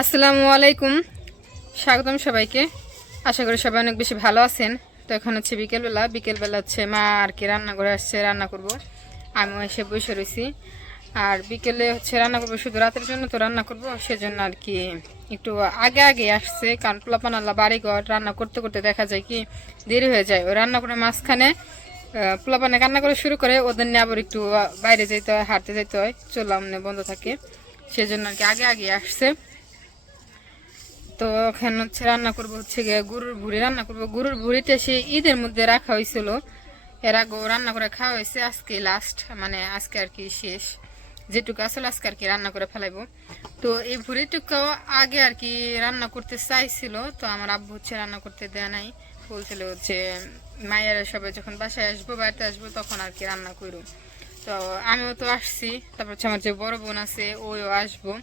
আসসালামু আলাইকুম, স্বাগতম সবাইকে। আশা করি সবাই অনেক বেশি ভালো আছেন। তো এখন হচ্ছে বিকেলবেলা হচ্ছে মা আর কি রান্না করে আসছে, রান্না করব। আমিও এসে বসে রয়েছি। আর বিকেলে হচ্ছে রান্না করবো শুধু রাতের জন্য, তো রান্না করব সেজন্য আর কি একটু আগে আগে আসছে, কারণ পোলাপান আল্লাহ বাড়িঘর রান্না করতে করতে দেখা যায় কি দেরি হয়ে যায়। ওই রান্না করে মাঝখানে পোলাপানে রান্না করে শুরু করে, ওদের নিয়ে আবার একটু বাইরে যেতে হয়, হাঁটতে যেতে হয়, চললাম বন্ধ থাকে, সেজন্য আর কি আগে আগে আসছে। তো ওখানে হচ্ছে রান্না করবো হচ্ছে গিয়ে গরুর ভুড়ি রান্না করবো। গরুর ভুড়িটা সে ঈদের মধ্যে রাখা হয়েছিল, এর আগেও রান্না করে খাওয়া হয়েছে। আজকে লাস্ট, মানে আজকে আর কি শেষ, যেটুকু আসলে আজকে আর কি রান্না করে ফেলাইবো। তো এই ভুড়িটুকুও আগে আর কি রান্না করতে চাইছিল, তো আমার আব্বু হচ্ছে রান্না করতে দেয়া নাই, বলছিল হচ্ছে মায়েরা সবাই যখন বাসায় আসবো, বাড়িতে আসবো, তখন আর কি রান্না করবো। তো আমিও তো আসছি, তারপর হচ্ছে আমার যে বড় বোন আছে ওও আসবো।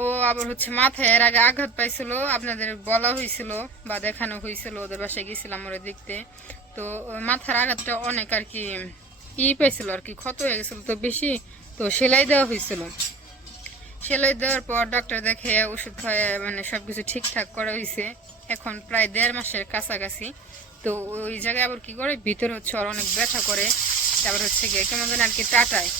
ও আবার হচ্ছে মাথায় এর আগে আঘাত পাইছিল, আপনাদের বলা হয়েছিল বা দেখানো হয়েছিল, ওদের বাসায় গেছিলাম ওরা দেখতে। তো ওই মাথার আঘাতটা অনেক আর কি পাইছিল, আর কি ক্ষত হয়ে গেছিল তো বেশি। তো সেলাই দেওয়া হয়েছিল, সেলাই দেওয়ার পর ডাক্তার দেখে ওষুধ খাওয়া মানে সবকিছু ঠিকঠাক করা হয়েছে। এখন প্রায় 1.5 মাসের কাছাকাছি। তো ওই জায়গায় আবার কি করে, ভিতরে হচ্ছে আর অনেক ব্যথা করে, তারপর হচ্ছে গিয়ে কেমন যেন আর কি টাটায়।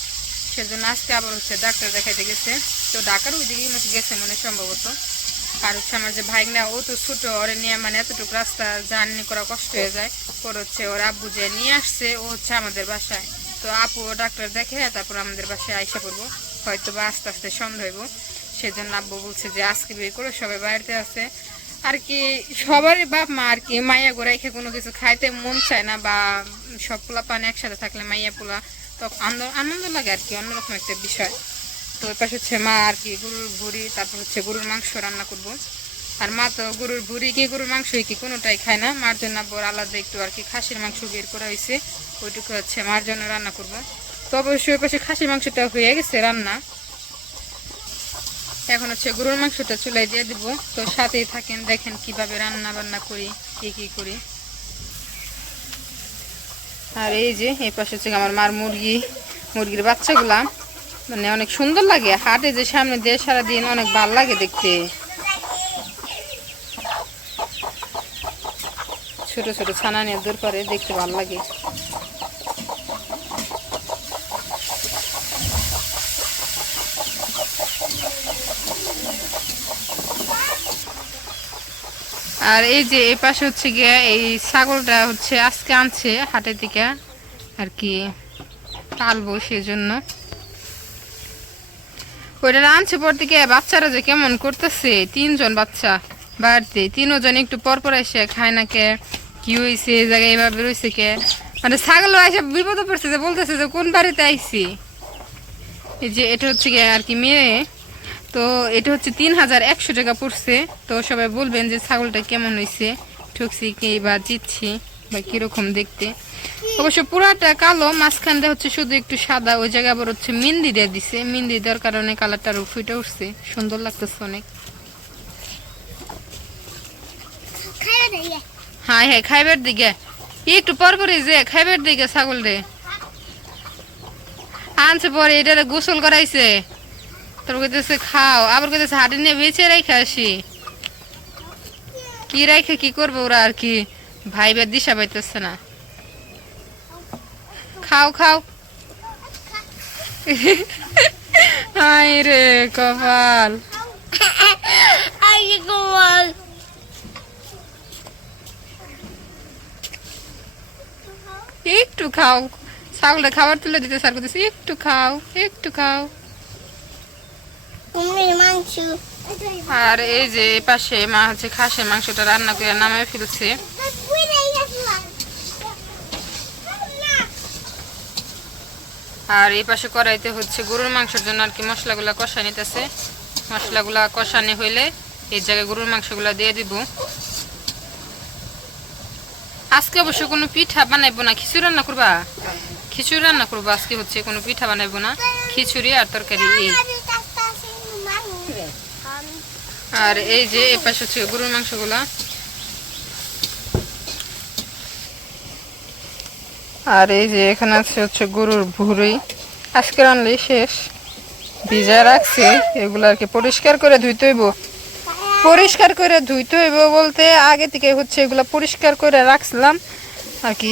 সেজন্য আজকে আবার হচ্ছে ডাক্তার দেখাইতে গেছে। তো ঢাকার ওইদিকে গেছে মনে সম্ভবত। আর হচ্ছে আমার যে ভাইগনা, ও তো ছোট, ওরে নিয়ে মানে এতটুকু রাস্তা জার্নি করা কষ্ট হয়ে যায়। পর হচ্ছে ওর আব্বু যে নিয়ে আসছে ও হচ্ছে আমাদের বাসায়। তো আপু ডাক্তার দেখে তারপর আমাদের বাসায় আইসা পড়বো, হয়তো বা আস্তে আস্তে সন্ধ্যা হইব। সেজন্য আব্বু বলছে যে আজকে বের করে সবাই বাড়িতে আছে আর কি। সবারই বাপ মা আর কি মাইয়া গোড়া রেখে কোনো কিছু খাইতে মন চায় না, বা সব পোলা পান একসাথে থাকলে মাইয়া পোলা তো আনন্দ লাগে আর কি, অন্যরকম একটা বিষয়। তো ওই পাশে হচ্ছে মা আর কি গরুর ভুড়ি, তারপর হচ্ছে গরুর মাংস রান্না করব। আর মা তো গরুর ভুড়ি কি গরুর মাংস কি কোনোটাই খায় না, মার জন্য আবার আলাদা একটু আর কি খাসির মাংস বের করা হয়েছে, ওইটুকু হচ্ছে মার জন্য রান্না করব। তো অবশ্যই ওই পাশে খাসির মাংসটা হয়ে গেছে রান্না, এখন হচ্ছে গরুর মাংসটা চুলায় দিয়ে দিব। তো সাথেই থাকেন, দেখেন কিভাবে রান্না বান্না করি, কি করি। আর এই যে এই পাশে হচ্ছে আমার মার মুরগির বাচ্চাগুলা, মানে অনেক সুন্দর লাগে, হাটে যে সামনে দিয়ে সারাদিন অনেক ভালো লাগে দেখতে। ছোট ছোট ছানা নিয়ে দূর করে দেখতে ভালো লাগে। আর এই যে এই পাশে হচ্ছে গিয়ে এই ছাগলটা হচ্ছে আজকে আনছে হাটের থেকে আর কি, পালবো সেজন্য। ওইটা আনছে পর থেকে বাচ্চারা যে কেমন করতেছে, 3জন বাচ্চা বাড়তে, 3জন একটু পর পর এসে খায় না কে, কি হয়েছে এই জায়গায় এভাবে রয়েছে কে, মানে ছাগল এসে বিপদে পড়ছে, যে বলতেছে যে কোন বাড়িতে আইছি। এই যে এটা হচ্ছে গিয়ে আর কি মেয়ে, তো এটা হচ্ছে 3100 টাকা পড়ছে। তো সবাই বলবেন যে ছাগলটা কেমন হয়েছে, ঠকছি কি বা জিতছি বা কিরকম দেখতে। অবশ্য পুরাটা কালো, মাঝখানটা হচ্ছে শুধু একটু সাদা, ওই জায়গায় আবার হচ্ছে মেহেন্দি দিয়ে দিছে, মেহেন্দি দেওয়ার কারণে কালারটা আরো ফুটে উঠছে, সুন্দর লাগতেছে অনেক। হ্যাঁ হ্যাঁ খাইবার দিকে একটু পর পরে যে খাইবার দিকে ছাগল রে আনছে, পরে এটা গোসল করাইছে, তোর কইতেছে খাও, আবার কইতেছে হাটে নিয়ে বেঁচে রেখে আসি। কি রেখে কি করবো ওরা আর কি, ভাইবার দিশা পাইতেছে না। খাও খাও। হাই রে কপাল। একটু খাও, ছাগলটা খাবার তুলে দিতে স্যার করতেছে, একটু খাও একটু খাও। আর এই যে পাশে মা হচ্ছে খাসির মাংসটা রান্না করে নামায় ফেলছে। আর এই পাশে কড়াইতে হচ্ছে গরুর মাংসের জন্য আর কি মশলাগুলা কষা নিতেছে। মশলাগুলা কষানি হইলে এই জায়গায় গরুর মাংসগুলা দিয়ে দিব। আজকে অবশ্য কোনো পিঠা বানাইবো না, খিচুড়ি রান্না করবা, খিচুড়ি রান্না করবো আজকে, হচ্ছে কোনো পিঠা বানাইবো না, খিচুড়ি আর তরকারি এই। আর এই যে এই পাশে হচ্ছে গরুর মাংসগুলা। আর এই যে এখানে আছে হচ্ছে গরুর ভুঁড়ি, আজকে রানলেই শেষ। ভিজা রাখছি, এগুলো আর কি পরিষ্কার করে ধুইতে হইব। পরিষ্কার করে ধুইতে হইব বলতে আগে থেকে হচ্ছে এগুলো পরিষ্কার করে রাখছিলাম আর কি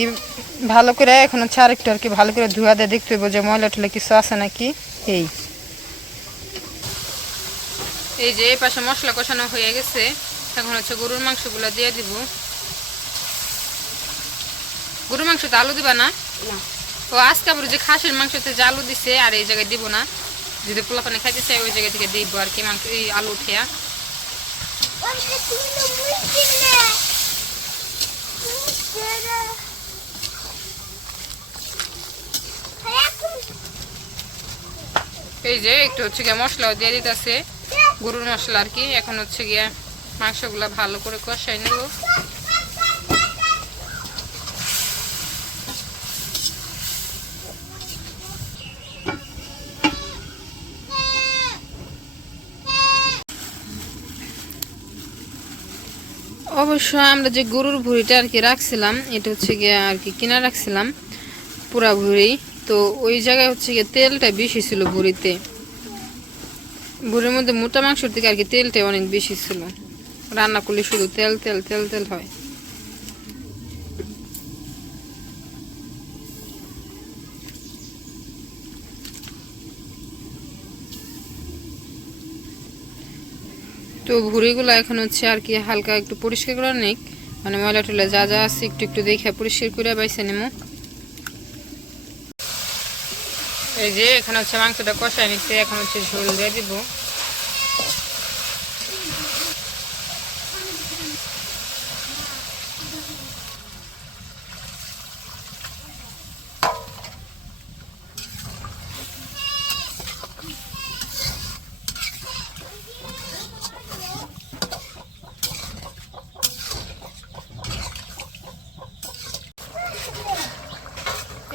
ভালো করে। এখন হচ্ছে আরেকটু আর কি ভালো করে ধুয়া দিয়ে দেখতে হইব যে ময়লা টলে কিছু আছে নাকি। এই যে এই পাশে মশলা কষানো হয়ে গেছে, এখন হচ্ছে গরুর মাংসগুলো দিয়ে দিব। গরুর মাংসতে আলু দিবা না? ও আজকে আবার যে খাসির মাংসতে যে আলু দিছে আর এই জায়গায় দিব না, যদি পোলাপানে খাইতে চাই ওই জায়গা থেকে দিব আর কি মাংস এই আলু উঠিয়া। এই যে একটু হচ্ছে গিয়ে মশলাও দিয়ে দিতেছে, গরুর মশলা আর কি। এখন হচ্ছে গিয়ে মাংসগুলো ভালো করে কষাই নেব। অবশ্য আমরা যে গরুর ভুঁড়িটা আর কি রাখছিলাম, এটা হচ্ছে গিয়ে আর কি কিনা রাখছিলাম পুরা ভুঁড়ি। তো ওই জায়গায় হচ্ছে গিয়ে তেলটা বেশি ছিল ভুঁড়িতে, ভুঁড়ির মধ্যে মোটা মাংসের থেকে আর কি তেলটা অনেক বেশি ছিল। রান্না করলে শুধু তেল তেল তেল তেল হয়। তো ভুঁড়িগুলো এখন হচ্ছে আর কি হালকা একটু পরিষ্কার করে নিক, মানে ময়লা টলা যা যা আছে একটু একটু দেখে পরিষ্কার করে বাইছে নেবো। এই যে এখানে হচ্ছে মাংসটা কষাই নিচ্ছে, এখন হচ্ছে ঝোল দিয়ে দিব।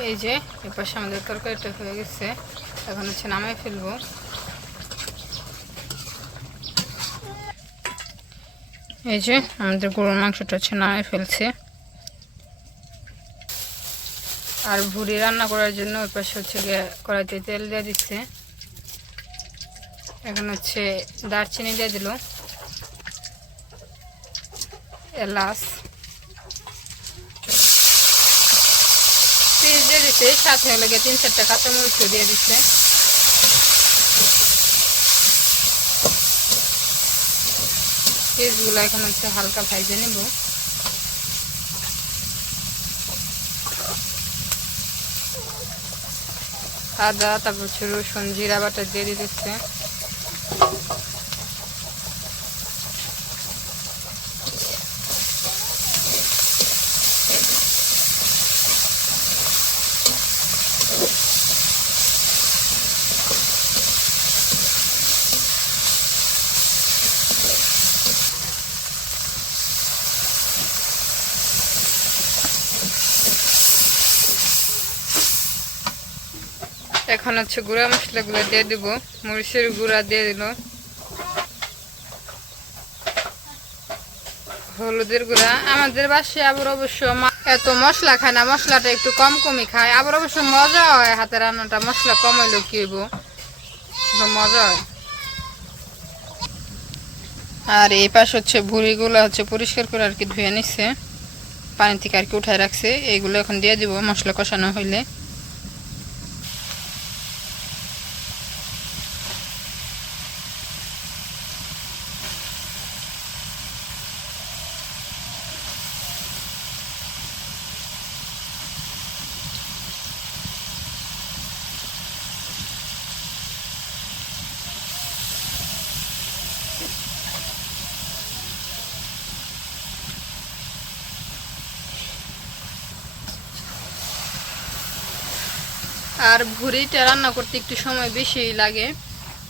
এই যে এপাশে আমাদের তরকারিটা হয়ে গেছে, এখন হচ্ছে নামাই ফেলবো। এই যে আমাদের গরুর মাংসটা হচ্ছে নামাই ফেলছে। আর ভুঁড়ি রান্না করার জন্য ওই পাশে হচ্ছে কড়াইতে তেল দিয়ে দিচ্ছে। এখন হচ্ছে দারচিনি দিয়ে দিল, এলাচ পেঁয়াজ দিয়ে দিচ্ছে, সাথে হলে 3-4টা কাঁচামরিচ দিয়ে দিচ্ছে। পেঁয়াজগুলো এখন হচ্ছে হালকা ভাজে নেব। আদা, তারপর হচ্ছে রসুন জিরা বাটা দিয়ে দিচ্ছে। এখন হচ্ছে গুঁড়া মশলাগুলো দিয়ে দিব, মরিচের গুঁড়া দিয়ে দিল, হলুদের গুঁড়া। আমাদের বাসায় আবার অবশ্য এত মশলা খায় না, মশলাটা একটু কম কমই খায়। আবার অবশ্য মজা হয়, হাতের রান্নাটা মশলা কম হইলেও কি হইব, মজা হয়। আর এই পাশ হচ্ছে ভুঁড়িগুলো হচ্ছে পরিষ্কার করে আর কি ধুয়ে নিচ্ছে, পানি থেকে আর কি উঠায় রাখছে। এইগুলো এখন দিয়ে দিব মশলা কষানো হইলে। আর ভুঁড়িটা রান্না করতে একটু সময় বেশি লাগে,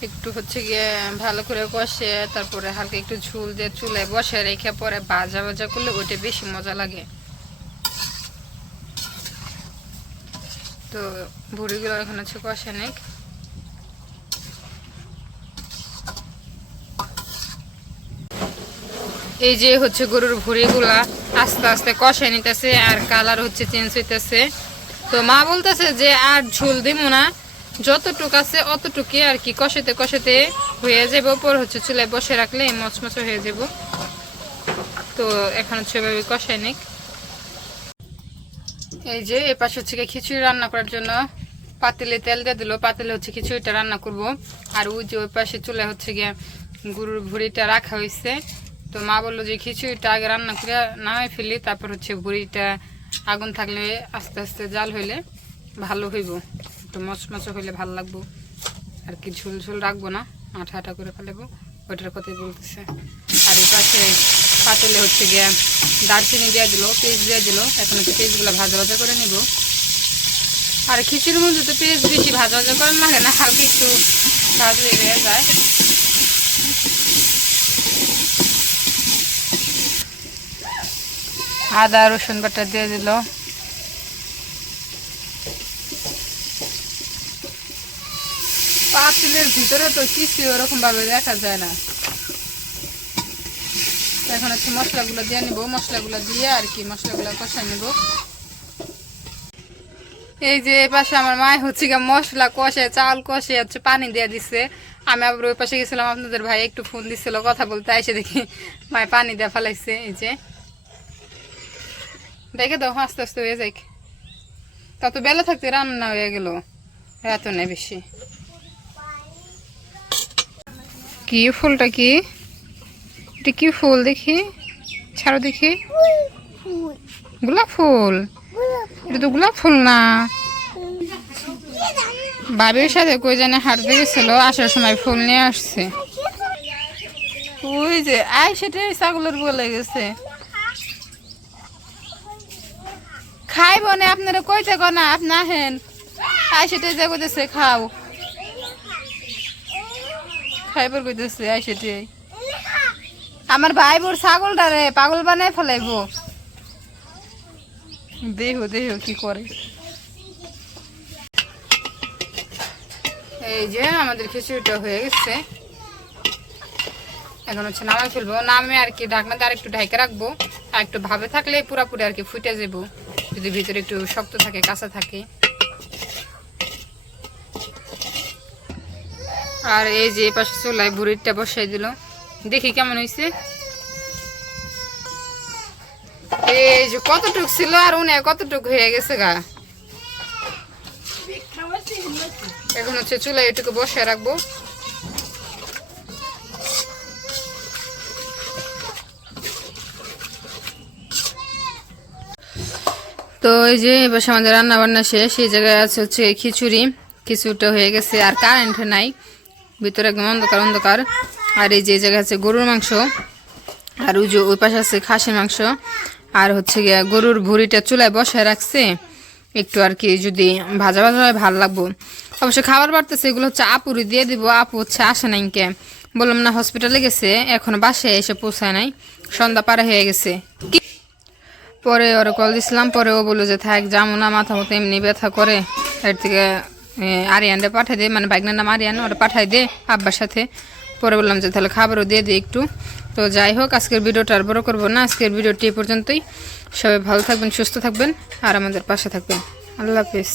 একটু হচ্ছে গিয়ে ভালো করে কষে তারপরে হালকা একটু ঝোল দিয়ে চুলায় বসে রেখে পরে ভাজা ভাজা করলে ওইটা বেশি মজা লাগে। তো ভুঁড়িগুলো এখন হচ্ছে কষে নেই। এই যে হচ্ছে গরুর ভুঁড়িগুলা আস্তে আস্তে কষে নিতেছে আর কালার হচ্ছে চেঞ্জ হইতেছে। তো মা বলতেছে যে আর ঝোল দিব না, যতটুক আছে অতটুকুই আর কি কষাতে কষাতে হয়ে যাবে। পর হচ্ছে চুলায় বসে রাখলে মচমচে হয়ে যাব। তো এখন হচ্ছে এভাবে কষাই নিক। এই যে এই পাশে হচ্ছে খিচুড়ি রান্না করার জন্য পাতিলে তেল দিয়ে দিল। পাতিলে হচ্ছে খিচুড়িটা রান্না করব। আর ওই যে ওই পাশে চুলায় হচ্ছে গিয়ে গরুর ভুড়িটা রাখা হয়েছে। তো মা বললো যে খিচুড়িটা আগে রান্না করে নামাই ফেলি, তারপর হচ্ছে ভুড়িটা আগুন থাকলে আস্তে আস্তে জাল হইলে ভালো হইব, একটু মচমচে হইলে ভালো লাগবো আর কি। ঝোল ঝোল রাখবো না, আঠা আঠা করে ফেলবো, ওইটার কথাই বলতেছে। আর এই পাশে পাতলে হচ্ছে গিয়ে দারচিনি দিয়ে দিল, পেঁয়াজ দিয়ে দিল। এখন হচ্ছে পেঁয়াজগুলো ভাজা ভাজা করে নিব। আর খিচুড়ির মধ্যে তো পেঁয়াজ বেশি ভাজা ভাজা করেন লাগে না, হালকা একটু ভাজলে হয়ে যায়। আদা রসুন বাটা দিয়ে দিল। পাতিলের ভিতরে তো কিছু ওরকম ভাবে দেখা যায় না। এখন হচ্ছে মশলাগুলো দিয়ে নিব। মশলাগুলো দিয়ে আর কি মশলাগুলো কষাই নিব। এই যে এই পাশে আমার মা হচ্ছে গিয়ে মশলা কষে চাল কষে হচ্ছে পানি দিয়ে দিচ্ছে। আমি আবার ওই পাশে গেছিলাম, আপনাদের ভাই একটু ফোন দিচ্ছিল কথা বলতে, এসে দেখি মায় পানি দিয়ে ফেলাইছে। এই যে দেখে দাও আস্তে আস্তে হয়ে যাক। তত বেলা থাকতে রান্না হয়ে গেল, এত নেই বেশি। কি ফুলটা কি? এটা কি ফুল দেখি, ছাড়ো দেখি। গোলাপ ফুল? এটা তো গোলাপ ফুল না। বাবির সাথে কই জানে হাঁটতে গেছিল, আসার সময় ফুল নিয়ে আসছে। ওই যে আয় সেটাই ছাগলের বলে গেছে। খাইব না আপনারা কইতে গো না, আপনি আহেন। আয় সেটাই যা কইতেছে খাও, খাইবার কইতেছে আয় সেটাই। আমার ভাই বোর ছাগলটা রে পাগল বানাই ফেলাইব। দেহ দেহ কি করে। এই যে আমাদের খিচুড়িটা হয়ে গেছে, এখন হচ্ছে নামাই ফেলবো। নামে আর কি ঢাকনাতে আর একটু ঢাইকে রাখবো। আর একটু ভাবে থাকলে পুরাপুরি আর কি ফুটে যাবো, যদি ভিতরে একটু শক্ত থাকে কাঁচা থাকে। আর এই যে পাশে চুলায় বুড়িটা বসাই দিল, দেখি কেমন হয়েছে। এই যে কতটুক ছিল আর উনি কতটুক হয়ে গেছে গা। এখন হচ্ছে চুলায় এটুকু বসায় রাখবো। তো এই যে এবার আমাদের রান্না বান্না শেষ। এই জায়গায় আছে হচ্ছে খিচুড়িটা হয়ে গেছে। আর কারেন্ট নাই, ভিতরে একদম অন্ধকার অন্ধকার। আর এই যে জায়গায় আছে গরুর মাংস, আর ওই যে ওই পাশে আছে খাসির মাংস। আর হচ্ছে গিয়া গরুর ভুড়িটা চুলায় বসায় রাখছে একটু আর কি, যদি ভাজা ভাজা হয় ভালো লাগবো। অবশ্য খাবার বাড়তেছে, এগুলো হচ্ছে আপুরি দিয়ে দিব। আপু হচ্ছে আসে নাই, কে বললাম না হসপিটালে গেছে, এখনো বাসায় এসে পৌঁছায় নাই, সন্ধ্যা পারে হয়ে গেছে। পরে ওরা কল দিছিলাম, পরে ও বললো যে থাক যাবো না, মাথা মতো এমনি ব্যথা করে, এর থেকে আরিয়ানটা পাঠাই দে, মানে বাইকনার নাম আরিয়ান, ওটা পাঠাই দে আব্বার সাথে। পরে বললাম যে তাহলে খাবারও দিয়ে দিই একটু। তো যাই হোক, আজকের ভিডিওটা আর বড় করবো না, আজকের ভিডিওটি এ পর্যন্তই। সবাই ভালো থাকবেন, সুস্থ থাকবেন, আর আমাদের পাশে থাকবেন। আল্লাহ হাফিজ।